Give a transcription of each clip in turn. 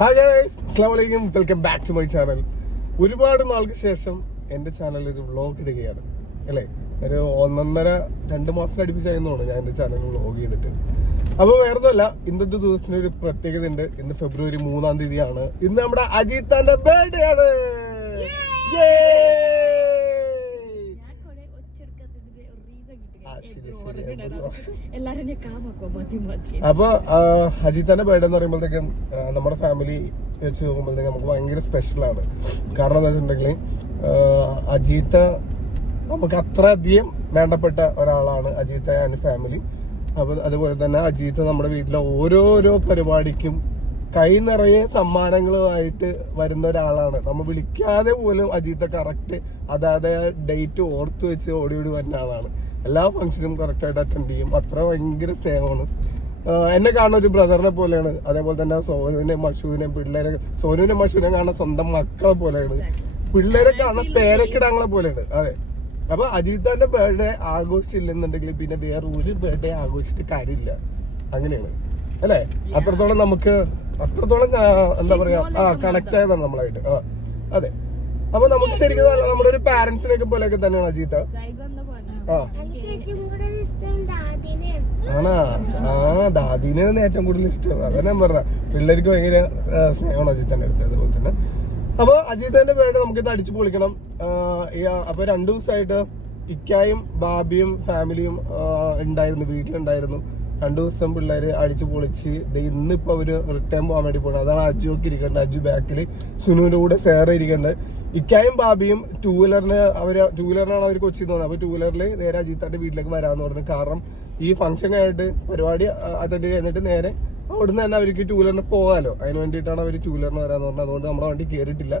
Hi guys, അസ്സലാമു അലൈക്കും. Welcome back to my channel. ഒരുപാട് നാൾക്ക് ശേഷം എൻ്റെ ചാനലിൽ ഒരു വ്ളോഗ് ഇടുകയാണ് അല്ലേ. ഒരു 1.5-2 മാസം അടുപ്പിച്ചായിരുന്നു ഞാൻ എൻ്റെ ചാനലിൽ വ്ളോഗ് ചെയ്തിട്ട്. അപ്പോൾ വേറൊന്നുമല്ല, ഇന്നത്തെ ദിവസത്തിന് ഒരു പ്രത്യേകത ഉണ്ട്. ഇന്ന് ഫെബ്രുവരി 3-ാം തീയതിയാണ്. ഇന്ന് നമ്മുടെ അജിത്താന്റെ ബർത്ത്ഡേ ആണ്. അപ്പൊ അജിത്താന്റെ ബർത്ത്ഡേ എന്ന് പറയുമ്പോഴത്തേക്കും നമ്മുടെ ഫാമിലി വെച്ച് നോക്കുമ്പോഴത്തേക്കും നമുക്ക് ഭയങ്കര സ്പെഷ്യലാണ്. കാരണം എന്താ വെച്ചിട്ടുണ്ടെങ്കിൽ അജിത്ത നമുക്ക് അത്രയധികം വേണ്ടപ്പെട്ട ഒരാളാണ് അജിത്ത ആൻഡ് ഫാമിലി. അപ്പൊ അതുപോലെ തന്നെ അജിത്ത നമ്മുടെ വീട്ടിലെ ഓരോരോ പരിപാടിക്കും കൈ നിറയെ സമ്മാനങ്ങളുമായിട്ട് വരുന്ന ഒരാളാണ്. നമ്മൾ വിളിക്കാതെ പോലും അജിത്ത കറക്റ്റ് അതായത് ഡേറ്റ് ഓർത്ത് വെച്ച് ഓടി വരുന്ന ആളാണ്. എല്ലാ ഫംഗ്ഷനും കറക്റ്റായിട്ട് അറ്റൻഡ് ചെയ്യും. അത്ര ഭയങ്കര സ്നേഹമാണ്. എന്നെ കാണുന്ന ഒരു ബ്രദറിനെ പോലെയാണ്. അതേപോലെ തന്നെ സോനുവിനെ മഷുവിനെ കാണുന്ന സ്വന്തം മക്കളെ പോലെയാണ്. പിള്ളേരെ കാണുന്ന പേരക്കിടങ്ങളെ പോലെയാണ്. അതെ. അപ്പൊ അജിത്താന്റെ ബർത്ത്ഡേ ആഘോഷിച്ചില്ലെന്നുണ്ടെങ്കിൽ പിന്നെ വേറെ ഒരു ബർത്ത്ഡേ ആഘോഷിച്ചിട്ട് കാര്യമില്ല. അങ്ങനെയാണ് അല്ലേ. അത്രത്തോളം എന്താ പറയാ കണക്ട് ആയതാണ് നമ്മളായിട്ട്. അതെ. അപ്പൊ നമുക്ക് ശരിക്കും നമ്മുടെ ഒരു പാരന്റ്സിനെയൊക്കെ പോലെയൊക്കെ തന്നെയാണ് അജിത്ത. ദാദീനാണ് ഏറ്റവും കൂടുതൽ ഇഷ്ടം. അതാണ് ഞാൻ പറഞ്ഞ പിള്ളേർക്ക് ഭയങ്കര സ്നേഹമാണ് അജിത്തന്റെ അടുത്ത്. അതുപോലെ തന്നെ അപ്പൊ അജിത്തന്റെ പേര് നമുക്ക് ഇത് അടിച്ചു പൊളിക്കണം. അപ്പൊ 2 ദിവസമായിട്ട് ഇക്കായും ബാബിയും ഫാമിലിയും ഉണ്ടായിരുന്നു, വീട്ടിലുണ്ടായിരുന്നു. 2 ദിവസം പിള്ളേര് അടിച്ചു പൊളിച്ച് ഇന്നിപ്പോ അവര് റിട്ടേൺ പോകാൻ വേണ്ടി പോകണം. അതാണ് അജു ഒക്കെ ഇരിക്കേണ്ടത്. അജു ബാക്കില് സുനുവിന്റെ കൂടെ സേറ ഇരിക്കേണ്ടത്. ഇക്കായും ബാബിയും ടൂ വീലറിനാണ് അവർ കൊച്ചിയിൽ നിന്ന്. അപ്പൊ 2 വീലറിൽ നേരെ അജിത്താന്റെ വീട്ടിലേക്ക് വരാന്ന് പറഞ്ഞു. കാരണം ഈ ഫംഗ്ഷനായിട്ട് പരിപാടി അറ്റൻഡ് കഴിഞ്ഞിട്ട് നേരെ അവിടുന്ന് തന്നെ അവർക്ക് 2 വീലറിന് പോകാമല്ലോ. അതിന് വേണ്ടിയിട്ടാണ് അവർ 2 വീലറിന് വരാന്ന് പറഞ്ഞത്. അതുകൊണ്ട് നമ്മുടെ വണ്ടി കയറിയിട്ടില്ല.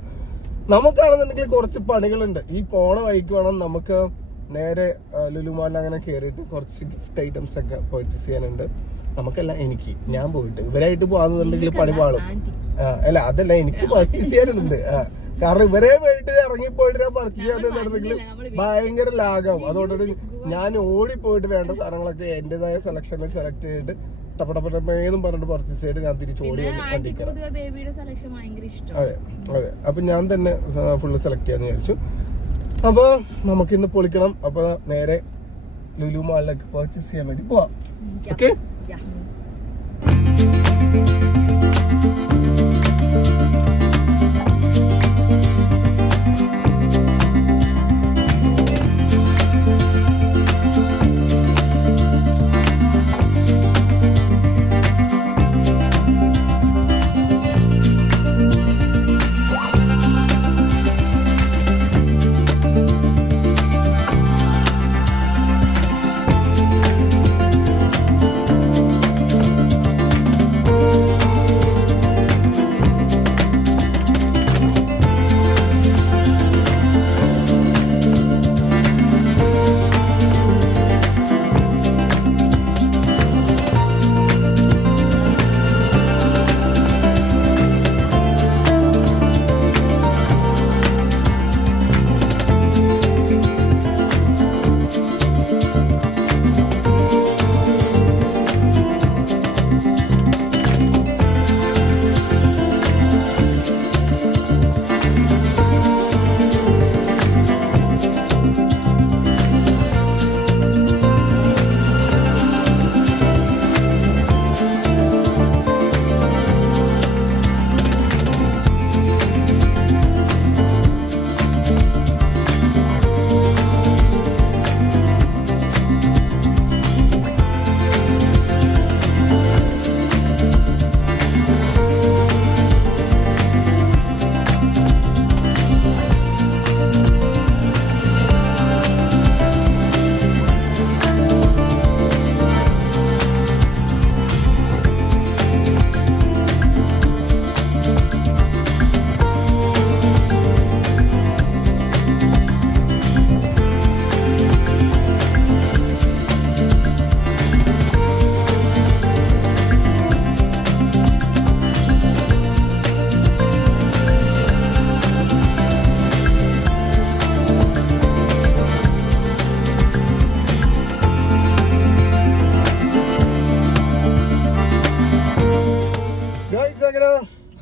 നമുക്കാണെന്നുണ്ടെങ്കിൽ കുറച്ച് പണികളുണ്ട്. ഈ പോണ വഴിക്ക് വേണം നമുക്ക് നേരെ ലുലു മാളിൽ അങ്ങനെ കയറിയിട്ട് കുറച്ച് ഗിഫ്റ്റ് ഐറ്റംസ് ഒക്കെ പർച്ചേസ് ചെയ്യാനുണ്ട്. നമുക്കല്ല, ഞാൻ പോയിട്ട് ഇവരായിട്ട് പോകാന്നുണ്ടെങ്കിൽ പണി പാളും. അല്ല, അതല്ല, എനിക്ക് പർച്ചേസ് ചെയ്യാനുണ്ട്. കാരണം ഇവരെ പോയിട്ട് ഇറങ്ങിപ്പോയിട്ട് ഞാൻ പർച്ചേസ് ചെയ്യാന്നുണ്ടെങ്കിൽ ഭയങ്കര ലാഗാവും. അതുകൊണ്ടൊരു ഞാൻ ഓടിപ്പോയിട്ട് വേണ്ട സാധനങ്ങളൊക്കെ എന്റേതായ സെലക്ഷനിൽ സെലക്ട് ചെയ്തിട്ട് ടപ്പടപ്പേന്നും പറഞ്ഞിട്ട് പർച്ചേസ് ചെയ്തിട്ട് ഞാൻ തിരിച്ച് ഓടി വണ്ടിക്കാം. അതെ അതെ. അപ്പൊ ഞാൻ തന്നെ ഫുള്ള് സെലക്ട് ചെയ്യാന്ന് വിചാരിച്ചു. അപ്പൊ നമുക്കിന്ന് പൊളിക്കണം. അപ്പൊ നേരെ ലുലു മാളിലേക്ക് പർച്ചേസ് ചെയ്യാൻ വേണ്ടി പോവാം. ഓക്കെ.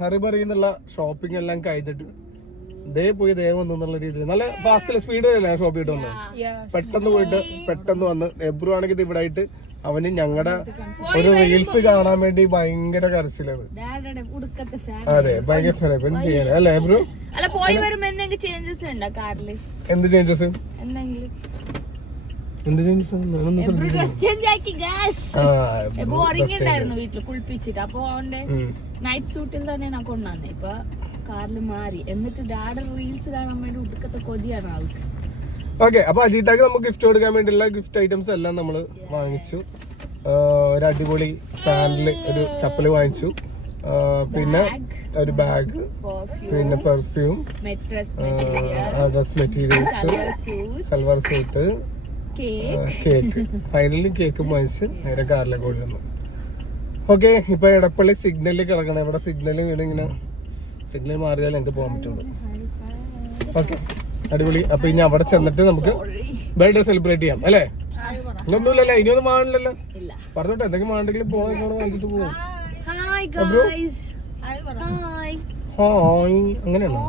ഹറിബറി എന്നുള്ള ഷോപ്പിംഗ് എല്ലാം കഴിഞ്ഞിട്ട് ദേ പോയി ദേ വന്നു എന്നുള്ള രീതിയിൽ നല്ല ഫാസ്റ്റില് സ്പീഡിലല്ലേ ഷോപ്പ് ചെയ്തിട്ട് വന്നത്. പെട്ടെന്ന് പോയിട്ട് പെട്ടെന്ന് വന്ന്. എബ്രു ആണെങ്കിൽ ഇത് ഇവിടെ ആയിട്ട് അവന് ഞങ്ങളുടെ ഒരു റീൽസ് കാണാൻ വേണ്ടി ഭയങ്കര കരച്ചിലാണ്. അതെ ഭയങ്കര എന്ത് ചെയ്യാൻ അല്ലേ എബ്രു? എന്ത് ചേഞ്ചസ്? എന്ത് ചേഞ്ചസ്? വീട്ടില് കുളിപ്പിച്ചിട്ട് അപ്പൊ അവന്റെ നൈറ്റ് സൂട്ടിൽ തന്നെ ഞാൻ കൊണ്ടുവന്നേ. ഇപ്പൊ കാറിൽ മാറി എന്നിട്ട് ഡാഡ റീൽസ് കാണാൻ വേണ്ടി ഉടുക്കത്തെ കൊതിയാണ് ആൾക്ക്. ഓക്കെ, അപ്പൊ അജീത്താക്ക് നമുക്ക് ഗിഫ്റ്റ് കൊടുക്കാൻ വേണ്ടിയുള്ള ഗിഫ്റ്റ് ഐറ്റംസ് എല്ലാം നമ്മള് വാങ്ങിച്ചു. ഒരു അടിപൊളി സാൻഡില് ഒരു ചപ്പല് വാങ്ങിച്ചു, പിന്നെ ഒരു ബാഗ്, പിന്നെ perfume, dress materials, salwar suit, cake. Finally കേക്കും വാങ്ങിച്ച് നേരെ കാറിലേക്ക് ഓടി വന്നു. ഓക്കെ, ഇപ്പൊ എടപ്പള്ളി സിഗ്നലിൽ കിടക്കണം. ഇവിടെ സിഗ്നൽ ഇങ്ങനെ സിഗ്നൽ മാറിയാലേ എനിക്ക് പോകാൻ പറ്റുള്ളൂ. ഓക്കെ, അടിപൊളി. അപ്പൊ ഇനി അവിടെ ചെന്നിട്ട് നമുക്ക് ബർത്ത്ഡേ സെലിബ്രേറ്റ് ചെയ്യാം അല്ലേ? ഇതൊന്നുമില്ലല്ലേ? ഇനിയൊന്നും വാങ്ങില്ലല്ലോ. പറഞ്ഞോട്ടെ, എന്തെങ്കിലും വേണ്ടെങ്കിലും പോകണം വാങ്ങിച്ചിട്ട് പോകും. ഹായ്, അങ്ങനെയാണോ?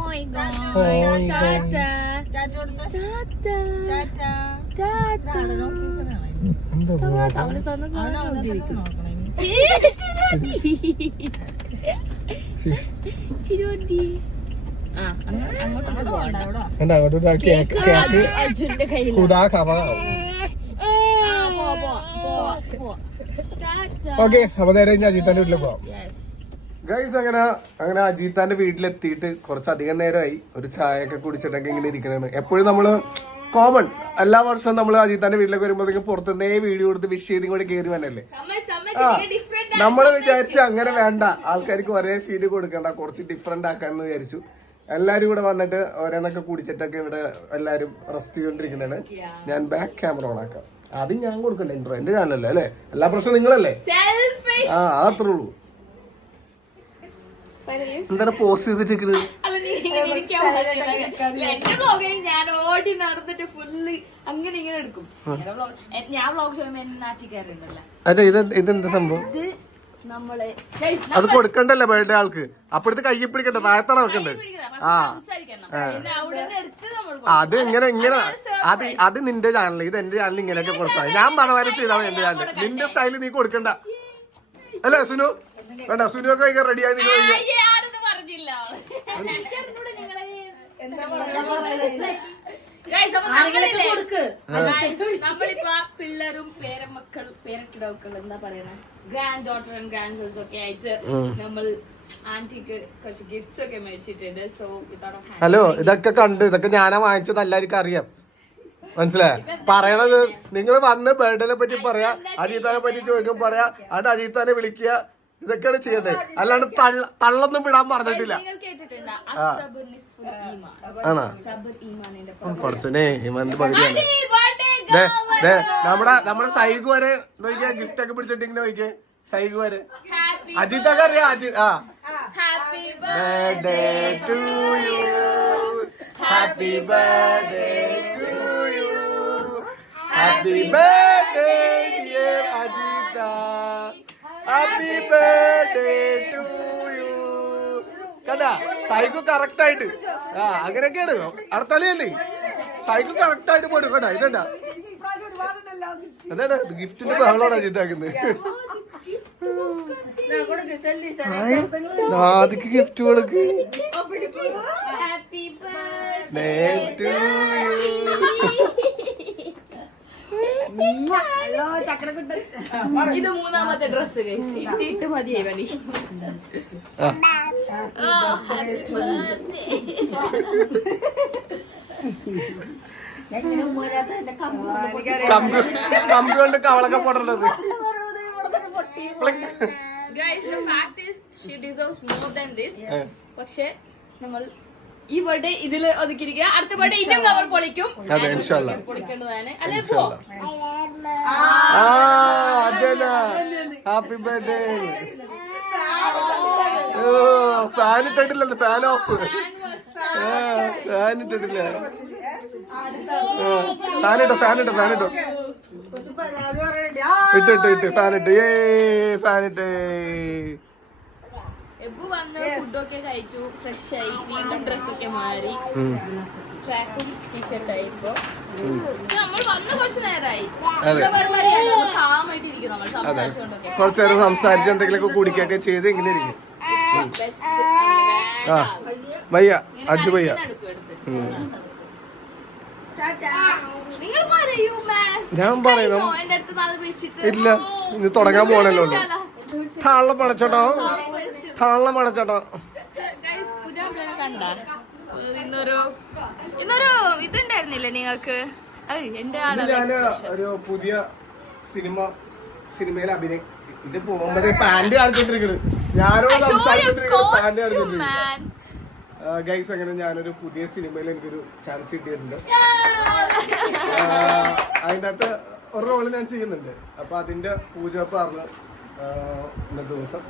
ഓക്കെ, അപ്പൊ നേരെ അജീത്താന്റെ വീട്ടിലേക്ക് പോവാം. ഗൈസ്, അങ്ങനെ അജീത്താന്റെ വീട്ടിലെത്തിയിട്ട് കുറച്ചധികം നേരമായി. ഒരു ചായ ഒക്കെ കുടിച്ചിട്ടൊക്കെ ഇങ്ങനെ ഇരിക്കണേന്ന്. എപ്പോഴും നമ്മള് കോമൺ എല്ലാ വർഷവും നമ്മൾ അജീത്താന്റെ വീട്ടിലേക്ക് വരുമ്പോഴത്തേക്കും പുറത്തുനിന്നേ വീഡിയോ കൊടുത്ത് വിഷ് ചെയ്ത് കൂടെ കയറി വന്നല്ലേ. നമ്മള് വിചാരിച്ചു അങ്ങനെ വേണ്ട, ആൾക്കാർക്ക് ഒരേ ഫീഡ് കൊടുക്കണ്ട, കുറച്ച് ഡിഫറെന്റ് ആക്കാന്ന് വിചാരിച്ചു. എല്ലാരും കൂടെ വന്നിട്ട് ഓരോന്നൊക്കെ കുടിച്ചിട്ടൊക്കെ ഇവിടെ എല്ലാരും റെസ്റ്റ് ചെയ്തോണ്ടിരിക്കണാണ്. ഞാൻ ബാക്ക് ക്യാമറ ഓൺ ആക്കാം. ആദ്യം ഞാൻ കൊടുക്കണ്ടേ ഇൻട്രോ? എന്റെ ചാനലല്ലേ അല്ലേ? എല്ലാ പ്രശ്നം നിങ്ങളല്ലേ? അത്രേ ഉള്ളൂ. എന്താണ് പോസ്റ്റ് ചെയ്തിട്ട്? ഞാൻ ഓടി നടന്നിട്ട് ഫുള്ള് അങ്ങനെ ഇങ്ങനെ എടുക്കും. ഞാൻ വ്ളോഗ് ചെയ്യുമ്പോ എന്നെ നാട്ടിക്കാരുണ്ടല്ലോ. അതെ, ഇതെന്താ സംഭവം? അത് കൊടുക്കണ്ടല്ലേ ബർത്ത്ഡേ ആൾക്ക്? അപ്പഴത്തെ കൈ പിടിക്കണ്ട, താഴത്താണ് വെക്കണ്ടേ? അത് ഇങ്ങനെ അത് നിന്റെ ചാനൽ, ഇത് എന്റെ ചാനൽ ഇങ്ങനെയൊക്കെ കൊടുത്താൽ ഞാൻ പണവാരം ചെയ്താൽ എന്റെ ചാനൽ. നിന്റെ സ്റ്റൈല് നീ കൊടുക്കണ്ട അല്ലേ സുനു? വേണ്ട, സുനു ഒക്കെ ഭയങ്കര റെഡിയായി. നിങ്ങൾ നമ്മളിപ്പോ പിള്ളേരും പേരക്കിടമക്കൾ എന്താ പറയുന്നത്, grand daughter and grand sons ഒക്കെ ആയിട്ട് നമ്മൾ ആന്റിക്ക് കുറച്ച് ഗിഫ്റ്റ്സ് ഒക്കെ മേടിച്ചിട്ടുണ്ട്. സോ ഹലോ, ഇതൊക്കെ കണ്ട് ഇതൊക്കെ ഞാനാ വാങ്ങിച്ചത്, എല്ലാവർക്കും അറിയാം. മനസ്സിലായി പറയണത്? നിങ്ങൾ വന്ന് ബർത്ത്ഡേനെ പറ്റി പറയാ, അജീത്താനെ പറ്റി ചോദിക്കും പറയാ, അത് അജീത്താനെ വിളിക്കുക, ഇതൊക്കെയാണ് ചെയ്യണ്ടേ. അല്ലാണ്ട് തള്ളൊന്നും വിടാൻ പറഞ്ഞിട്ടില്ല. ആണോ? കുറച്ചേ ഇമാന്റെ പകുതിയാണ്. നമ്മുടെ സൈഗു വരെ നോക്കിയാ ഗിഫ്റ്റ് ഒക്കെ പിടിച്ചിട്ട് ഇങ്ങനെ നോക്കിയേ. സൈഗു വരെ അജിത്തൊക്കെ അറിയാം. Happy birthday to you, happy birthday to you, happy birthday dear Ajitha, happy birthday to you. കണ്ടാ സൈക്കു കറക്റ്റ് ആയിട്ട് അങ്ങനെയൊക്കെയാണ്. അടുത്തളിയല്ലേ സൈക്കു കറക്റ്റ് ആയിട്ട് പോയിട്ട് കേട്ടാ. ഇതെന്താ അതാണ് ഗിഫ്റ്റിന്റെ ബഹളമാണ് അജിത്താക്കുന്നത്. ആദ്യക്ക് ഗിഫ്റ്റ് കൊടുക്ക്. ഇത് മൂന്നാമത്തെ ഡ്രസ് ഇട്ട് മതിയായി പണി. കമ്പി കൊണ്ട് കവളൊക്കെ പോട്ടുള്ളത്. പക്ഷെ നമ്മൾ ഈ ബർത്ത്ഡേ ഇതില് ഒതുക്കിയിരിക്കുക. അടുത്ത ബർത്ത്ഡേ ഇന്നും നമ്മൾ പൊളിക്കും. പൊളിക്കേണ്ടതാണ്. Happy birthday. ഫാൻ ഇട്ടിട്ടില്ല, ഫാൻ ഓഫ്. ഫാൻ ഇട്ടിട്ടില്ല. ഫാനിട്ടോ ഫാനിട്ടോ ഫാനിട്ടോ ഇട്ട് ഫാനിട്ട്. ഫാനിട്ട് എബു വന്ന് ഫുഡൊക്കെ കഴിച്ചു, ഫ്രഷ് ആയി, വീണ്ടും ഡ്രസ്സൊക്കെ മാറി, ട്രാക്കും ടീഷർട്ടായി. ഇപ്പൊ നമ്മൾ വന്ന് കുറച്ച് നേരമായി, കാമായിട്ടിരിക്കും നമ്മൾ സംസാരിച്ചുകൊണ്ടൊക്കെ. കുറച്ചു നേരം സംസാരിച്ച് എന്തെങ്കിലുമൊക്കെ കുടിക്കൊക്കെ ചെയ്ത് ഇങ്ങനെ ഇരിക്കും. ആ ഭയ്യ അജു ഭയ്യ. ഞാൻ പറയുന്നു ഇല്ല, ഇനി തുടങ്ങാൻ പോണല്ലോ. താളം പടച്ചോട്ടോ, താളം പടച്ചോട്ടോ. ഇന്നൊരു ഇതുണ്ടായിരുന്നില്ലേ നിങ്ങൾക്ക്? എന്റെ ഒരു പുതിയ സിനിമയിൽ അഭിനയം. ഇത് പോകുമ്പോ പാന്റ് കാണിച്ചോണ്ടിരിക്കണ്, ഞാനോട് സംസാരിച്ചോണ്ടിരിക്കുന്നത്. ഗൈസ്, അങ്ങനെ ഞാനൊരു പുതിയ സിനിമയിൽ എനിക്കൊരു ചാൻസ് കിട്ടിയിട്ടുണ്ട്. അതിൻ്റെ അകത്ത് ഒരു റോള് ഞാൻ ചെയ്യുന്നുണ്ട്. അപ്പൊ അതിന്റെ പൂജവെപ്പ് ആയിരുന്നു ഇന്നത്തെ ദിവസം.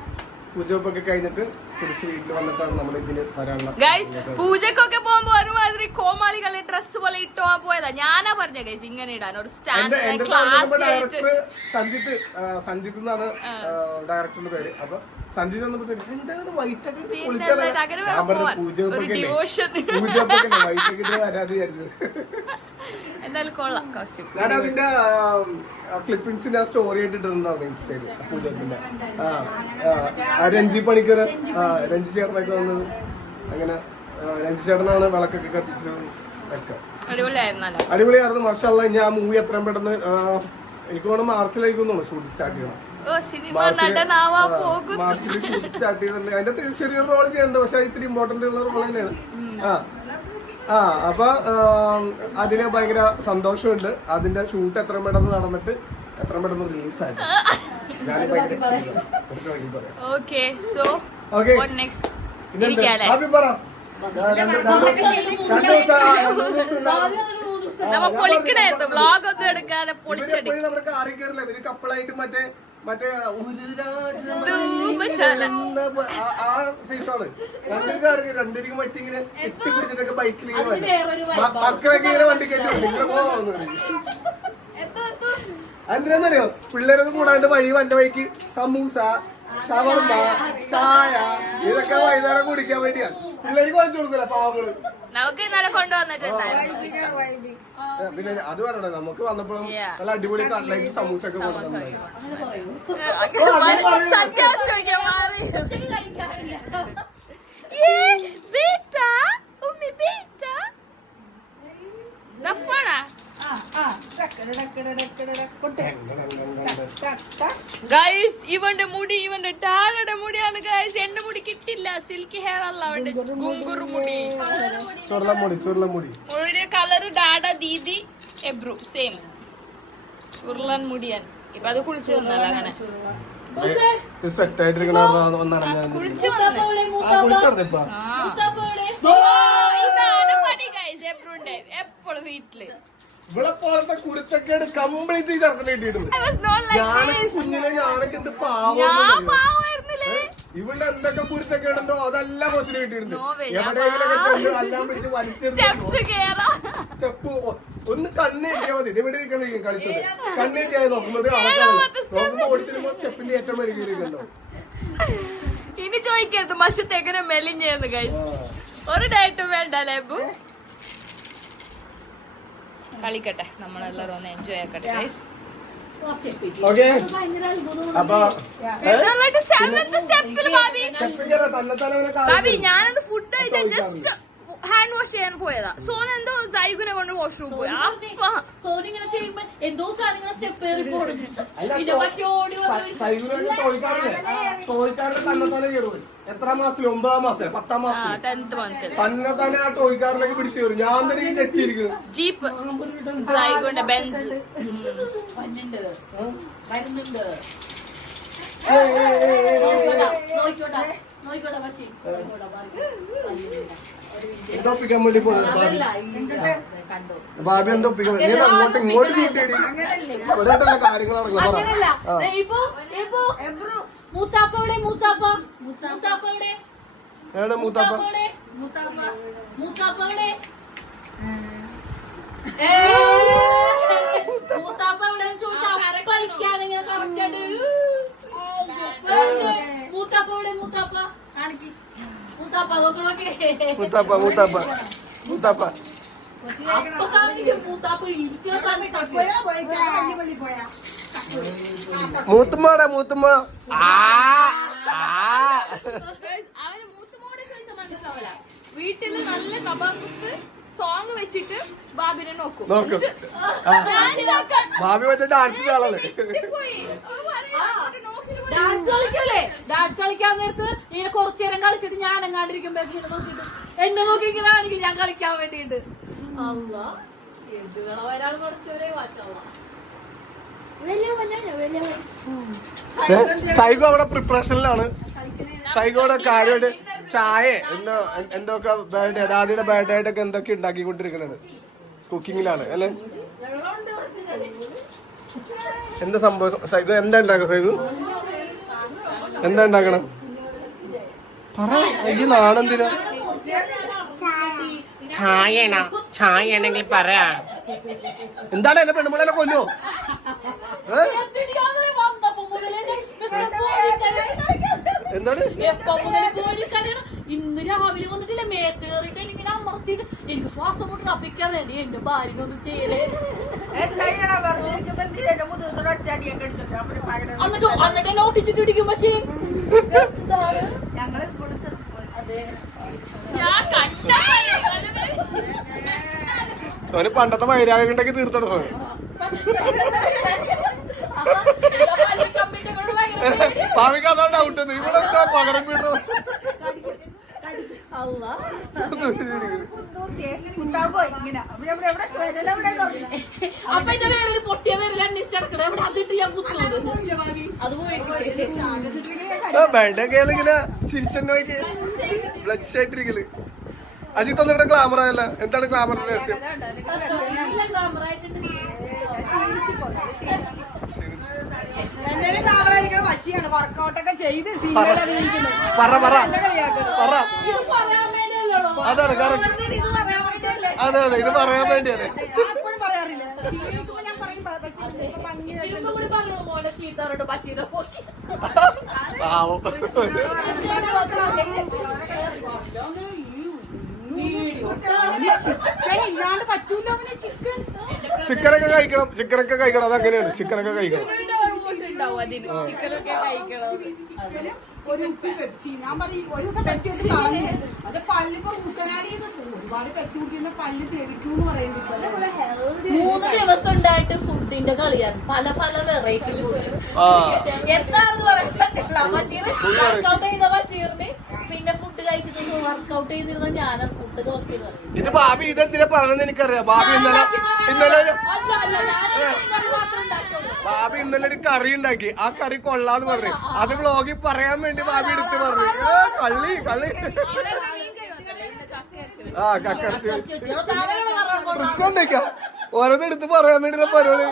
പൂജവെപ്പൊക്കെ കഴിഞ്ഞിട്ട് തിരിച്ച് വീട്ടിൽ വന്നിട്ടാണ് നമ്മൾ ഇതിന് വരാനുള്ള. പൂജക്കൊക്കെ പോകുമ്പോ ഒരുമാതിരി കോമാളികളെ ഡ്രസ് പോലെ ഇട്ടോ പോയതാ. ഞാനാ പറഞ്ഞ ഗൈസ് ഇങ്ങനെ ഇടാൻ ഒരു സ്റ്റാൻഡേർഡ് ക്ലാസ്. സഞ്ജിത്ത് എന്നാണ് ഡയറക്ടറിന്റെ പേര്. അപ്പൊ സഞ്ജിത്ത് എന്താണ് വൈറ്റൊക്കെ വരാതെ വിചാരിച്ചത്. എന്തായാലും കൊള്ളാം കോസ്റ്റ്യൂം. ഞാൻ അതിന്റെ ക്ലിപ്പിംഗ്സ് ഞാൻ സ്റ്റോറി ആയിട്ടിട്ടുണ്ടായിരുന്നു ഇൻസ്റ്റയില്. പൂജപ്പിന്റെ രഞ്ജി പണിക്കർ, രഞ്ജി ചേട്ടനൊക്കെ വന്നത്. അങ്ങനെ രഞ്ജി ചേട്ടനാണ് വിളക്കൊക്കെ കത്തിച്ചത് ഒക്കെ. അടിപൊളിയായിരുന്നു. മാഷാഅല്ലാഹ്. ഇനി ആ മൂവി എത്രയും പെട്ടെന്ന് എനിക്ക് തോന്നുന്നു മാർച്ചിലേക്ക് ഷൂട്ട് സ്റ്റാർട്ട് ചെയ്യണം. മാർച്ചിൽ ഷൂട്ട് സ്റ്റാർട്ട് ചെയ്തിട്ടുണ്ട്. അതിന്റെ ചെറിയൊരു റോൾ ചെയ്യണ്ട, പക്ഷെ ഇത്തിരി ഇമ്പോർട്ടന്റ് ഉള്ള റോൾ തന്നെയാണ്. അപ്പൊ അതിന് ഭയങ്കര സന്തോഷമുണ്ട്. അതിന്റെ ഷൂട്ട് എത്രയും പെട്ടെന്ന് നടന്നിട്ട് എത്രയും പെട്ടെന്ന് റിലീസായിട്ട് നമ്മുടെ കാറിൽ കയറില്ല ഇവര് കപ്പിളായിട്ട് മറ്റേ ആ സൈസാണ്. രണ്ടിരിക്കും പറ്റിങ്ങനെ എത്തിപ്പിടിച്ചിട്ടൊക്കെ ബൈക്കിൽ മക്കളൊക്കെ ഇങ്ങനെ വണ്ടി കയറ്റി പോകുന്നു. എന്തിനാന്നറിയോ? പിള്ളേരൊന്നും കൂടാണ്ട് വഴി വന്റെ വഴിക്ക് സമൂസ, ഷവർമ, ചായ ഇതൊക്കെ വൈകുന്നേരം കുടിക്കാൻ വേണ്ടിയാണ്. പിള്ളേർക്ക് വാങ്ങിച്ചു കൊടുക്കില്ല പാവങ്ങള്. പിന്നെ അത് പറയണേ, നമുക്ക് വന്നപ്പോഴും നല്ല അടിപൊളി കട്ട്ലൈറ്റ് സമൂസ ഒക്കെ കൊണ്ടുവന്നു. ഗൈസ്, ഇവന്റെ മുടി ഇവന്റെ ടാഴയുടെ മുടിയാണ് ഗൈസ്. എന്റെ മുടി കിട്ടില്ല, സിൽക്കി ഹെയർ അല്ല അവന്റെ ഗുങ്കുറു മുടി, ചുരുളമുടി. ഒരു colour dada Didi Ebru same ഉരുളൻ മുടിയാൻ. ഇപ്പൊ അത് കുളിച്ചു വന്നല്ല അങ്ങനെ ഇതാണ് പണി ഗൈസ്. എബ്രുണ്ട് എപ്പോഴും വീട്ടില് ഇവിടെ പോലത്തെ കുരുത്തക്കേട് കംപ്ലീറ്റ് ചെയ്തിട്ടുണ്ട്. കുഞ്ഞിനെ ഞാനൊക്കെ എന്ത് ഇവിടെ എന്തൊക്കെ കുരുത്തക്കേടുണ്ടോ അതെല്ലാം കൊച്ചിന് കിട്ടിയിട്ടുണ്ട്. എവിടെയെങ്കിലും എല്ലാം പിടിച്ച് വലിച്ചെടുത്ത് സ്റ്റെപ്പ് ഒന്ന് കണ്ണേറ്റിയാൽ മതി. ഇത് ഇവിടെ കളിച്ചത് കണ്ണേറ്റിയായി നോക്കുമ്പോൾ നോക്കുമ്പോ ഓടിച്ചിരുമ്പോ സ്റ്റെപ്പിന്റെ ഏറ്റവും മേലെ കയറിയിട്ടുണ്ടോ. ഇനി ചോദിക്കരുത് മഷത്ത് എങ്ങനെ മെലിഞ്ഞെന്ന് ഗൈസ്. ഒരു ഡയറ്റും വേണ്ട ലേബു. കളിക്കട്ടെ, നമ്മളെല്ലാരും ഒന്ന് എൻജോയ് ആക്കട്ടെ ഗൈസ്. ഭാബി ഞാനത് ഫുഡ് കഴിച്ചാൽ ജസ്റ്റ് ഹാൻഡ് വാഷ് ചെയ്യാൻ പോയതാ. സോന എന്തോ സൈഗുനെ കൊണ്ട് വാഷ്റൂം പോയി. സോന ഇങ്ങനെ ചെയ്യുമ്പോ എന്തോ സാധനങ്ങൾ സ്റ്റെപ്പ് എത്ര മാസം? 9ാം മാസം 10ാം മാസം 10th month തന്നെ തന്നെ ആ ടോയ്ക്കാറിലേക്ക് പിടിച്ചു കയറും. ഞാൻ തന്നെ ഞെട്ടിയിരിക്കുന്നു. ജീപ്പ് സൈഗുന്റെ ബെൻസ് വരുന്നുണ്ട്. എന്തൊപ്പിക്കാൻ വേണ്ടി പോകുന്നത് ഭാബി? എന്തൊപ്പിക്കാൻ അങ്ങോട്ട് ഇങ്ങോട്ട് ചൂട്ടിയടി ഇവിടെ കാര്യങ്ങളാണല്ലോ. എവിടെ മൂത്താപ്പ? മൂത്താപ്പ നോക്കണോക്കെ മുത്താപ്പ മുത്താപ്പ മുത്താപ്പ അപ്പൊ കാണിക്കും മൂത്താപ്പ ഇരിക്കുന്ന മൂത്തുമ്മോടെ മൂത്തുമ്മ അവന് മൂത്തുമോടെ ചോദിച്ചാൽ മനസ്സിലാവില്ല. വീട്ടില് നല്ല കബാബുക്ക് സോങ് വെച്ചിട്ട് ബാബിനെ നോക്കും. നോക്കും. Dance ആക്കാൻ. ഭാവി മറ്റേ ഡാൻസിന്റെ ആളാണ്. പോയി. അവൻ പറയാ, അങ്ങോട്ട് നോക്കിയിട്ട് പോയി. ഡാൻസ് കളിക്കല്ലേ? ഡാൻസ് കളിക്കാൻ നേരത്ത് ഇങ്ങനെ കുറച്ചു നേരം കളിച്ചിട്ട് ഞാൻ എങ്ങാണ്ടിരിക്കുമ്പോ നോക്കിട്ട് എന്നെ നോക്കി ഇങ്ങനെ ആണെങ്കിൽ ഞാൻ കളിക്കാൻ വേണ്ടിട്ട് അല്ലാ എന്ത് ഒരാൾ പഠിച്ചവരെ വാശല്ല. സൈഗോ അവിടെ പ്രിപ്പറേഷനിലാണ്. സൈഗോയുടെ കാര്യമായിട്ട് ചായ എന്തൊക്കെ ബേർഡേ ദാദിയുടെ ബേർഡേ ആയിട്ടൊക്കെ എന്തൊക്കെ ഉണ്ടാക്കിക്കൊണ്ടിരിക്കണത് കുക്കിങ്ങിലാണ് അല്ലേ? എന്താ സംഭവം സൈഗോ? എന്താ ഉണ്ടാക്കുക സൈഗോ? എന്താ ഉണ്ടാക്കണം പറ. ഈ നാടെന്തിനാ? ചായയാണെങ്കിൽ പറയാ. എന്താണ് എന്നെ പെണ്ണുമ്പിള്ളേനെ കൊല്ലോ? എന്താണ് ഇന്ന് രാവിലെ വന്നിട്ടില്ല മേത്ത് കയറിയിട്ട് ഇങ്ങനെ അമർത്തിട്ട് എനിക്ക് ശ്വാസം മുട്ട് തപ്പിക്കാൻ വേണ്ടി എന്റെ ഭാര്യനൊന്നും ചെയ്യലേ. എന്നിട്ട് എന്നെ ഒട്ടിച്ചിട്ട് ഇടിക്കും. പക്ഷേ സോന് പണ്ടത്തെ വൈരാഗ്യം ഉണ്ടെങ്കിൽ തീർത്തോട് സോന്. ഭാവിക്ക് അതാ ഡൗട്ട്. ഇവിടെ പകരം വീട്ടു. അപ്പൊ എന്റെ പേരിൽ പൊട്ടിയ പേരിൽ അന്വേഷിച്ചടക്കണേ എവിടെ അതിട്ട് ഞാൻ കുത്തുന്നത് അത് വേണ്ടൊക്കെയാണ് ഇങ്ങനെ ചിരിച്ചെന്നെ ബ്ലഡ് ആയിട്ടിരിക്കല്. അജിത്ത് ഒന്നും ഇവിടെ ഗ്ലാമർ ആയല്ല. എന്താണ് ഗ്ലാമറിന്റെ രഹസ്യം? പറ പറ പറ. അതാണ് കറക്റ്റ്. അതെ അതെ ഇത് പറയാൻ വേണ്ടിയല്ലേ. പാവം. ചിക്കനൊക്കെ കഴിക്കണം. ചിക്കനൊക്കെ കഴിക്കണം. അതങ്ങനെയാണ്. ചിക്കനൊക്കെ കഴിക്കണം. ചിക്കനൊക്കെ കഴിക്കണം. ഒരു ഉപ്പി പെപ്സി ഞാൻ പറയും ഒരു ദിവസം പെപ്സി എടുത്ത് കളഞ്ഞു. അത് പല്ലിപ്പോ മുക്കനാടി ഒരുപാട് പെപ്സി കുടിക്കുന്ന പല്ല് തെറിക്കൂന്ന് പറയുന്നത്. 3 ദിവസം ഉണ്ടായിട്ട് ഫുഡിന്റെ കളിയാണ്. പല പല വെറൈറ്റി ഫുഡ് എന്താണെന്ന് പറയാൻ പറ്റില്ല. ബഷീർ വർക്കൗട്ട് ചെയ്ത ബഷീറിന് പിന്നെ ഫുഡ് കഴിച്ചിട്ട് വർക്കൗട്ട് ചെയ്തിരുന്ന ഞാൻ ഫുഡ് നോക്കിയത്. ഇത് ഭാബി ഇതെന്തിനാ പറയണെന്ന് എനിക്കറിയാം. ഭാബി ഇന്നലെ ഭാബി ഇന്നലെ ഒരു കറി ഉണ്ടാക്കി. ആ കറി കൊള്ളാന്ന് പറഞ്ഞു. അത് വ്ളോഗിൽ പറയാൻ വേണ്ടി ഭാബി എടുത്ത് പറഞ്ഞു. കള്ളി കള്ളി. ആ കക്കറച്ചി ട്രിക്കൊണ്ടേക്കാം. ഓരോന്ന് എടുത്ത് പറയാൻ വേണ്ടിയുള്ള പരിപാടി.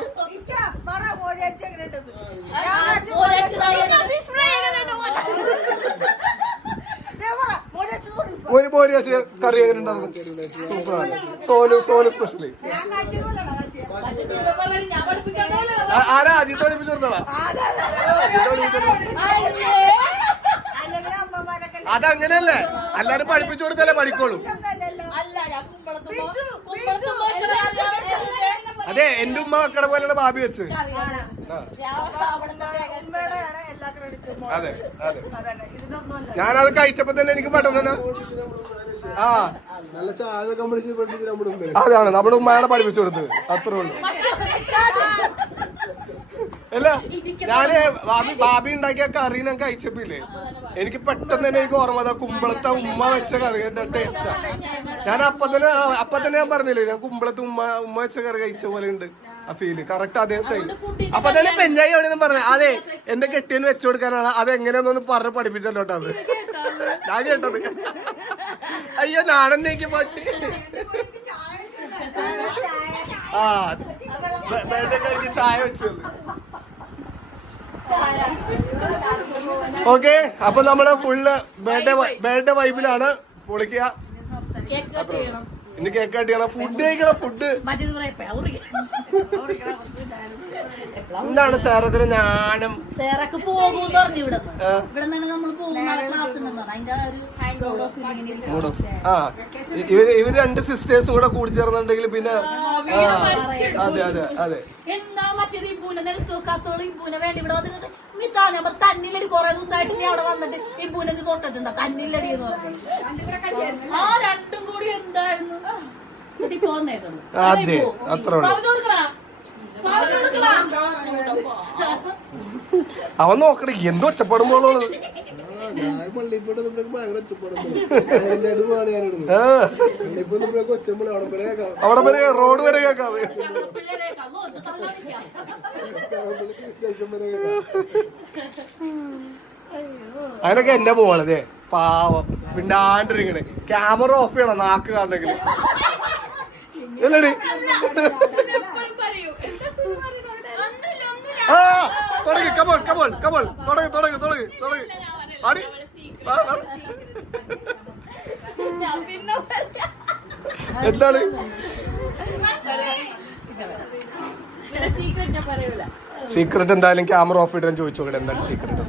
ഒരു ബോഡിയാസ് കറി എങ്ങനെ ഉണ്ടായിരുന്നു? സൂപ്പറാണ്. സോനു സ്പെഷ്യലി. ആരാ അജിത്ത് പഠിപ്പിച്ചു കൊടുത്തതാ? അതങ്ങനെയല്ലേ? എല്ലാരും പഠിപ്പിച്ചു കൊടുത്തല്ലേ പഠിക്കോളൂ. അതെ എന്റെ ഉമ്മ മക്കളെ പോലെയാണ് ഭാബി വെച്ച്. അതെ അതെ ഞാനത് കഴിച്ചപ്പോ തന്നെ എനിക്ക് പെട്ടെന്ന് തന്നെ അതാണ് നമ്മുടെ ഉമ്മയാണ് പഠിപ്പിച്ചു കൊടുത്തത്. അത്രേ ഉള്ളൂ. അല്ല ഞാന് ഭാബി ഉണ്ടാക്കിയ കറി ഞാൻ കഴിച്ചപ്പില്ലേ എനിക്ക് പെട്ടെന്ന് തന്നെ എനിക്ക് ഓർമ്മ കുമ്പളത്തെ ഉമ്മ വെച്ച കറിയുടെ ടേസ്റ്റാ. ഞാൻ അപ്പൊ തന്നെ ഞാൻ പറഞ്ഞില്ലേ ഞാൻ കുമ്പളത്തെ ഉമ്മ വെച്ച കറി കഴിച്ച പോലെ ഉണ്ട് ആ ഫീല്. കറക്റ്റ് അതേ സ്റ്റൈൽ. അപ്പൊ തന്നെ പെഞ്ചായി എവിടെയെന്ന് പറഞ്ഞു. അതെ എന്റെ കെട്ടിയന് വെച്ചു കൊടുക്കാനാണ്. അത് എങ്ങനെയാന്നൊന്ന് പറഞ്ഞ് പഠിപ്പിച്ചല്ലോട്ടോ അത് ഞാൻ കേട്ടത്. അയ്യോ നാടന്നേക്ക് പട്ടി. ആ ബേർഡേക്കാർക്ക് ചായ വെച്ചു. ഓക്കെ അപ്പൊ നമ്മള് ഫുള്ള് ബേർഡേ വൈബിലാണ്. പൊളിക്കുക. ഇന്ന് കേക്ക് കട്ടിയാണ്. ഫുഡ് കഴിക്കണം. ഫുഡ് എന്താണ് സാറൊക്കെ ഞാനും സേറൊക്കെ പോകുമെന്ന് പറഞ്ഞു. ഇവിടെ നിന്നാണ് നമ്മൾ പോകുന്ന ക്ലാസ് ഉണ്ടെന്ന് പറഞ്ഞു. അതിന്റെ ഒരു ഹാൻഡ് ഓഫ് ഫീലിംഗ്. ആ ഇവര് രണ്ട് സിസ്റ്റേഴ്സും കൂടെ കൂടി ചേർന്നുണ്ടെങ്കിൽ പിന്നെ അതെ അതെ അതെ. എന്നാ മറ്റേത് ഇബൂനെ നിലത്ത് വെക്കാത്തോളം ഇബൂനെ വേണ്ടി ഇവിടെ വന്നിട്ട് മിത്താൻ നമ്പർ തന്നില്ലടി കുറെ ദിവസമായിട്ട് നീ അവിടെ വന്നിട്ട് ഇബൂനെ തൊട്ടിട്ടുണ്ടോ തന്നില്ലടി എന്ന് പറഞ്ഞു. ആ രണ്ടും കൂടി എന്തായിരുന്നു പോന്നേക്കുന്നു. അതെ അത്ര അവൻ നോക്കണേ എന്തോ ഒച്ചപ്പെടുമ്പോഴുള്ളത്. അവിടെ വരെ റോഡ് വരെ കേക്കാതെ അതിനൊക്കെ എന്നെ പോകണതേ പാവം പിണ്ടാണ്ടിരിക്കണേ. ക്യാമറ ഓഫ് ചെയ്യണം നാക്ക് കാണണമെങ്കിൽ അല്ലടി. ആ തുടങ്ങി കമോൾ കമോൾ കമോൾ തുടങ്ങി തുടങ്ങി തുടങ്ങി തുടങ്ങി ആടി. എന്താണ് സീക്രട്ട്? എന്തായാലും ക്യാമറ ഓഫ് ഇടാൻ ചോദിച്ചു നോക്കട്ടെ എന്താണ് സീക്രട്ട്.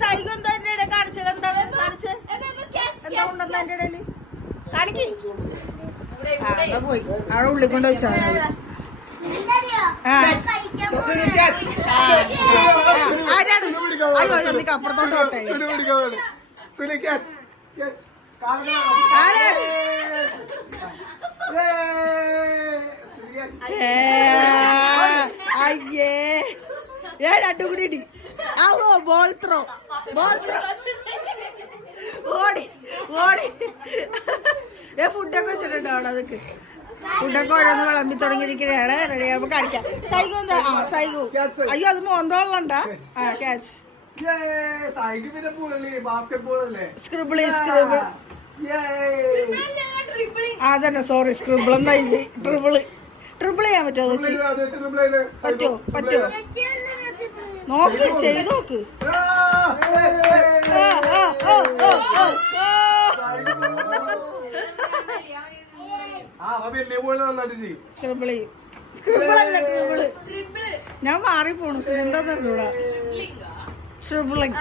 സൈഗോ എന്താ എന്റെ ഇടയിൽ കാണിച്ചത്? എന്താണ് കാണിച്ചത്? എന്താ ഉണ്ടെന്ന് എന്റെ ഇടയിൽ കാണിക്ക്. പോയി അവിടെ ഉള്ളിൽ കൊണ്ട് വെച്ചാൽ അയ്യോ എനിക്ക് അപ്പുറത്തോട്ട് പോട്ടെ. അയ്യേ രണ്ടും കൂടി ഇടി. ബോൾ ത്രോ ബോൾ ത്രോ ഓടി ഓടി. ഫുഡൊക്കെ വെച്ചിട്ടുണ്ടോ അവിടെ? അതൊക്കെ ഫുഡൊക്കെ ഓരോന്ന് വിളമ്പി തുടങ്ങിയിരിക്കുകയാണ്. റെഡിയാകുമ്പോ കാണിക്കാം. സൈഗോ എന്താ? ആ സൈഗോ. അയ്യോ അത് മോന്തോളുണ്ടാ. ആ ക്യാച്ച്. സ്ക്രിബിളി സ്ക്രിബിൾ. അതന്നെ സോറി സ്ക്രിബിൾ എന്നായി. ട്രിബിള് ട്രിബിൾ ചെയ്യാൻ പറ്റുമോ? പറ്റുമോ? പറ്റുമോ? നോക്ക് ചെയ്ത് നോക്ക്. സ്ക്രിബിളി സ്ക്രിബിൾ അല്ല ട്രിബിള്. ഞാൻ മാറിപ്പോണു. എന്താ തന്നൂടാ സ്ക്രിബിളിങ്.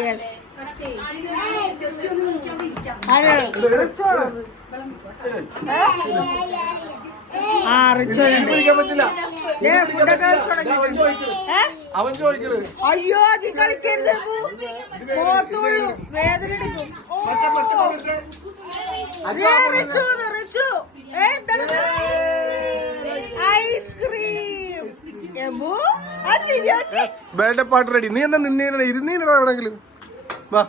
യെസ് അയ്യോ അത് കളിക്കരുത്. പോത്തുള്ളൂ വേദന എടുക്കും. ഐസ്ക്രീം വേണ്ട പാട്ട് റെഡി. നീ എന്താ നിന്നീനടാ? ഇരുന്നീനടാ എവിടെങ്കിലും. വാ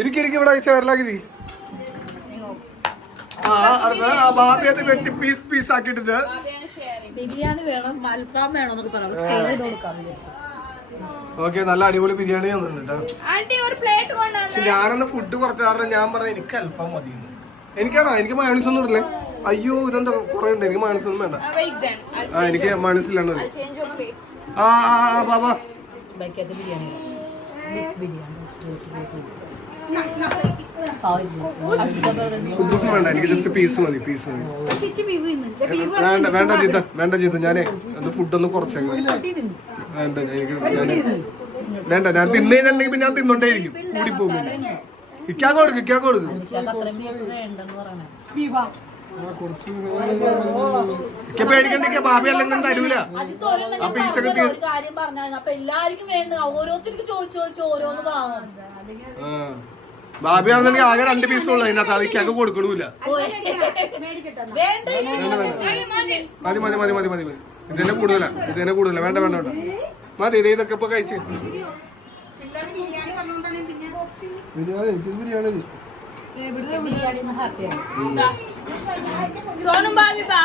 ഇരിക്കും ഇവിടെ ചേരലാക്കി. ബാബിയത്ത് വെട്ടി പീസ് പീസ് ആക്കിയിട്ടുണ്ട്. ബിരിയാണി വേണം അൽഫാം വേണം എന്നൊക്കെ പറഞ്ഞു. ഓക്കെ നല്ല അടിപൊളി ബിരിയാണി തന്നിട്ടുണ്ട്. പക്ഷെ ഞാനന്ന് ഫുഡ് കുറച്ച് കാരണം ഞാൻ പറഞ്ഞ എനിക്ക് അൽഫാം മതി. എനിക്കാണോ? എനിക്ക് മയോണീസ് ഒന്നും ഇടല്ലേ. അയ്യോ ഇതെന്താ കുറെ ഉണ്ട്. എനിക്ക് മയോണീസ് ഒന്നും വേണ്ട. ആ എനിക്ക് മയോണീസിലാണ്. ആ ബാബാ കുബൂസും വേണ്ട, എനിക്ക് ജസ്റ്റ് പീസ് മതി. വേണ്ട ജീത്ത, ഞാനേ അത് ഫുഡൊന്ന് കുറച്ചേക്കാം. വേണ്ട വേണ്ട, ഞാൻ തിന്നുകഴിഞ്ഞിട്ടുണ്ടെങ്കിൽ പിന്നെ ഞാൻ തിന്നോണ്ടേയിരിക്കും, കൂടിപ്പോകും. പിന്നെ ഇക്കാ കൊടുക്കും. ഇക്ക പേടിക്കണ്ട, ഭാവി അല്ലെങ്കിൽ തരൂല. അപ്പൊ ഈ ഒരു കാര്യം പറഞ്ഞാൽ അപ്പൊ എല്ലാവർക്കും വേണ്ട, ഓരോരുത്തർക്ക് ചോദിച്ചു ഓരോന്ന് വാങ്ങും. ഭാവിയാണെന്നുണ്ടെങ്കിൽ ആകെ 2 പീസുള്ളൂ അതിനകത്ത്, അത് ഇക്കൊക്കെ കൊടുക്കണമില്ല. മതി. ഇതന്നെ കൂടുതലാ. വേണ്ട മതി. ഇതൊക്കെ ഇപ്പൊ കഴിച്ച് ബിരിയാണി സോനും ബാബി ബാ.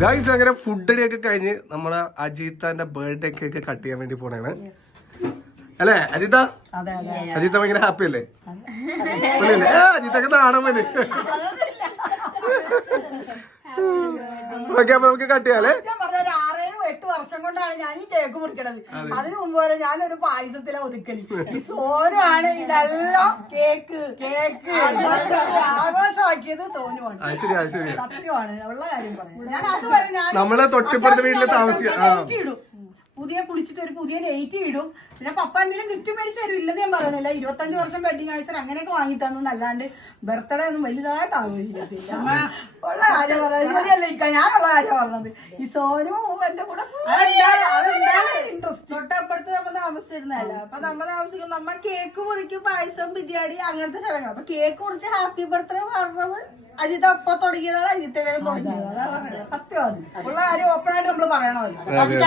ഗൈസ്, അങ്ങനെ ഫുഡ് അടിയൊക്കെ കഴിഞ്ഞ് നമ്മളെ അജിത്താന്റെ ബർത്ത്ഡേ കേക്ക് കട്ട് ചെയ്യാൻ വേണ്ടി പോണേണ് അല്ലേ അജിത്ത? അജിത്ത ഭയങ്കര ഹാപ്പി അല്ലേ? അജിത്തൊക്കെ നാണം വരും. ഓക്കെ, അപ്പൊ നമുക്ക് കട്ട് ചെയ്യാല്ലേ? 6-8 വർഷം കൊണ്ടാണ് ഞാൻ ഈ കേക്ക് മുറിക്കണത്. അതിനു മുമ്പ് വരെ ഞാനൊരു പായസത്തിലെ ഒതുക്കല്. ഈ സോനുമാണ് ഇതെല്ലാം കേക്ക് ആഘോഷമാക്കിയത്. സോനുമാണ്. സത്യമാണ്, ഉള്ള കാര്യം പറഞ്ഞു. ഞാൻ അതുവരെ നമ്മളെ തൊട്ടിപ്പുറത്തെ വീട്ടില് താമസിക്കും. പുതിയ കുളിച്ചിട്ട് ഒരു പുതിയ നെയ്റ്റ് ഇടും. പിന്നെ പപ്പ എന്തെങ്കിലും ഗിഫ്റ്റ് മേടിച്ച് തരും, ഇല്ലെന്ന് ഞാൻ പറയുന്നില്ല. 25 വർഷം വെഡിങ് ആഴ്ച അങ്ങനെയൊക്കെ വാങ്ങി തന്നു. അല്ലാണ്ട് ബർത്ത്ഡേ ഒന്നും വലുതായിട്ട് ആഘോഷിക്കത്തില്ല. ഉള്ള കാര്യം പറഞ്ഞത് ശരിയല്ല ഇക്ക, ഞാനുള്ള കാര്യം പറഞ്ഞത്. ഈ സോനു എന്റെ കൂടെ ഇൻട്രസ്റ്റ്. തൊട്ടപ്പുറത്ത് നമ്മ താമസിച്ചിരുന്നല്ല. അപ്പൊ നമ്മ താമസിക്കും, നമ്മ കേക്ക് മുറിക്കും, പായസം, ബിരിയാണി, അങ്ങനത്തെ ചടങ്ങ്. അപ്പൊ കേക്ക് മുറിച്ച് ഹാപ്പി ബർത്ത്ഡേ പറഞ്ഞത് അജിത അപ്പൊ തുടങ്ങിയതാണ്, അജിത്തയുടെ തുടങ്ങിയതാണ്. സത്യമാണ്, ഉള്ള കാര്യം ഓപ്പൺ ആയിട്ട് നമ്മള് പറയണമല്ലോ.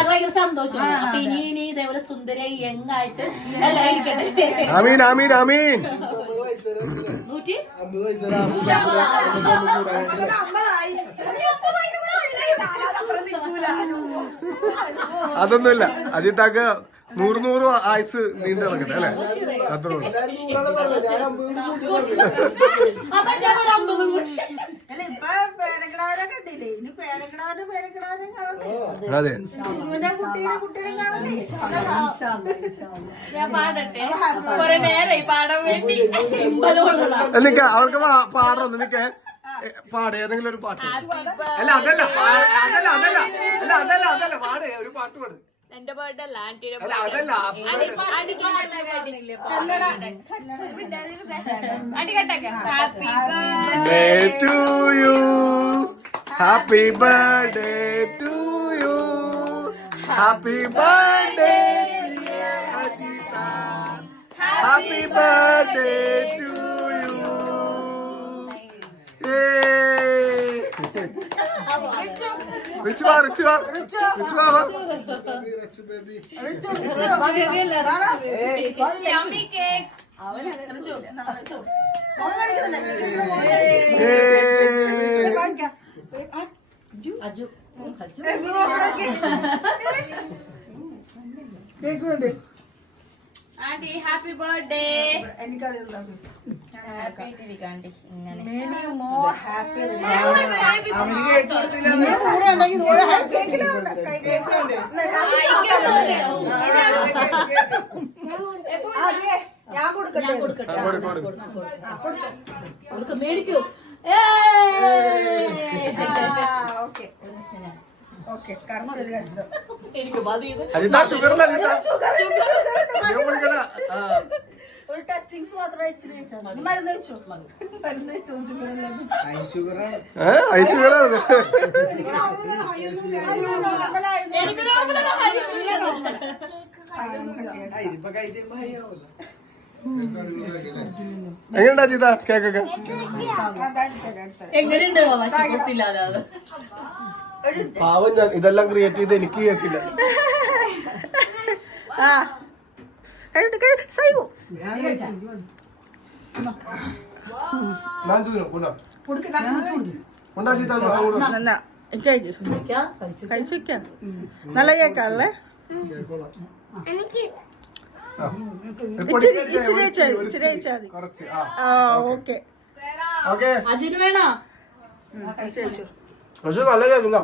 ഭയങ്കര സന്തോഷം. അപ്പൊ ഇനി ഇതേപോലെ സുന്ദരമായി യങ്ങായിട്ട് എല്ലായിരിക്കട്ടെ. ആമീൻ ആമീൻ ആമീൻ. 150 അതൊന്നുമില്ല. അജിത്താക്ക് 100 ആയുസ് നീണ്ടു നടക്കട്ടെ അല്ലേ? അത്രേ ഉള്ളൂ. അല്ല, ഇപ്പൊ പേരക്കിടാരെ കണ്ടില്ലേ? ഇനി പേരക്കിടാരും അതെ, കുട്ടികളെ കാണണ്ടേ? ഞാൻ പാടട്ടെ, കുറെ നേരായി പാടാൻ വേണ്ടി. നിക്ക അവൾക്ക് പാടണം. നിനക്ക് പാട്, ഏതെങ്കിലും ഒരു പാട്ട്. അല്ല അതല്ല പാട്, ഒരു പാട്ട് പാട്. എന്റെ ബർത്ത്ഡേ അല്ല, ആന്റിയുടെ ആന്റി കട്ടൊക്കെ. Happy birthday to you, happy birthday Ajitha, happy birthday to you. Richu വാ yummy cake. Aunty happy birthday. Happy ആയിട്ടിരിക്കാണ്ടി ഇങ്ങനെ. ഞാൻ കൊടുക്കട്ടെ. മേടിക്കൂ. എനിക്ക് മതി. ഒരു ടച്ചിങ്സ് മാത്രമേ ഇച്ചിരി മരുന്ന് വെച്ചോ. എങ്ങനെയുണ്ടാ ചെയ്ത കേക്കൊക്കെ? എങ്ങനെയുണ്ട്? കൊടുത്തില്ലാതെ പാവം, ഞാൻ ഇതെല്ലാം ക്രിയേറ്റ് ചെയ്ത് എനിക്ക് കേക്കില്ല. നല്ല കേക്കാണല്ലേ? ഇച്ചിരി വെച്ചാ മതി. കുറച്ച് ആ ഓക്കെ ഓക്കെ. അജിന് വേണോ? പക്ഷെ നല്ല കേൾക്കില്ല.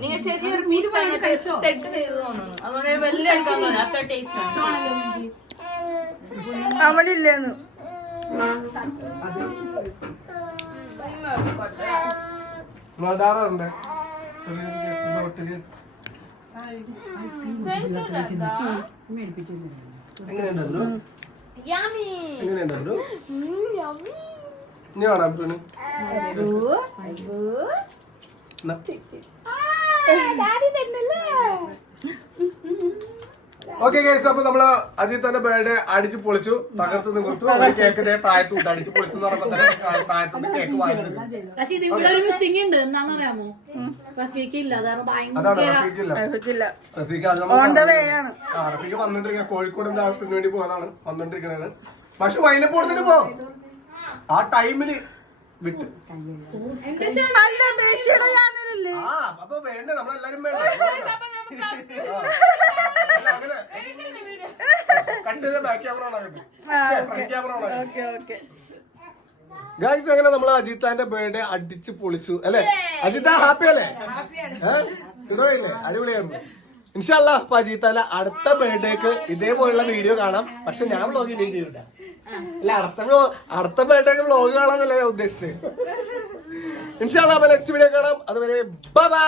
നിങ്ങൾ ചെറിയൊരു പീസ് തെറ്റ് ചെയ്ത് തോന്നുന്നു, അതുകൊണ്ട് വലിയ എടുക്കാൻ തോന്നുന്നു. അത്ര ടേസ്റ്റ് ആണ്. അവനില്ലേന്ന് ധാരാറുണ്ട്. എങ്ങനെയുണ്ടായിരുന്നു? എങ്ങനെയുണ്ടായിരുന്നു? ഇനി വേണം അബ്ദുന്. ഓക്കെ ഗൈസ്, അപ്പൊ നമ്മള് അജിത്തിന്റെ ബർത്ത്ഡേ അടിച്ചു പൊളിച്ചു, തകർത്ത് നിർത്തു. ഒരു കേക്ക് താഴത്തുണ്ട്, അടിച്ചു പൊളിച്ചു എന്ന് പറയുമ്പോ തന്നെ താഴത്തുനിന്ന് കേക്ക് വാങ്ങിയത്. പക്ഷെ ഇത് ഇവിടെ ഒരു മിസ്സിംഗ് ഉണ്ട്, എന്താണെന്ന് അറിയാമോ? റഫീഖ് ഇല്ല, അതാണ് അതാണ് ഭയങ്കര റഫീഖില്ല. റഫീഖ് റഫീഖ് വന്നോണ്ടിരിക്കുന്ന കോഴിക്കോടിന്റെ ആവശ്യത്തിന് വേണ്ടി പോയതാണ് വന്നോണ്ടിരിക്കുന്നത്. പക്ഷെ വൈനപ്പ് കൊടുത്തിട്ട് പോ, ആ ടൈമില് വിട്ട്. ആ അപ്പൊ വേണ്ട, നമ്മളെല്ലാരും വേണ്ട. അങ്ങനെ കണ്ടില്ല, back camera front camera. Guys, അങ്ങനെ നമ്മൾ അജിത്താന്റെ ബർത്ത്ഡേ അടിച്ച് പൊളിച്ചു അല്ലെ? അജിത്ത ഹാപ്പി അല്ലേ? ഇടയില്ലേ? അടിപൊളിയായിരുന്നു. ഇൻഷാല്ലാ അപ്പൊ അജിത്താന്റെ അടുത്ത ബർത്ത്ഡേക്ക് ഇതേപോലുള്ള വീഡിയോ കാണാം. പക്ഷെ ഞാൻ വ്ളോഗ് ഇനി ചെയ്യൂല. അല്ല, അടുത്ത ബർത്ത്ഡേക്ക് വ്ളോഗ് കാണാന്നല്ലേ ഞാൻ ഉദ്ദേശിച്ചത്. ഇൻഷാല്ലാ അപ്പൊ നെക്സ്റ്റ് വീഡിയോ കാണാം. അതുവരെ ബൈ ബൈ.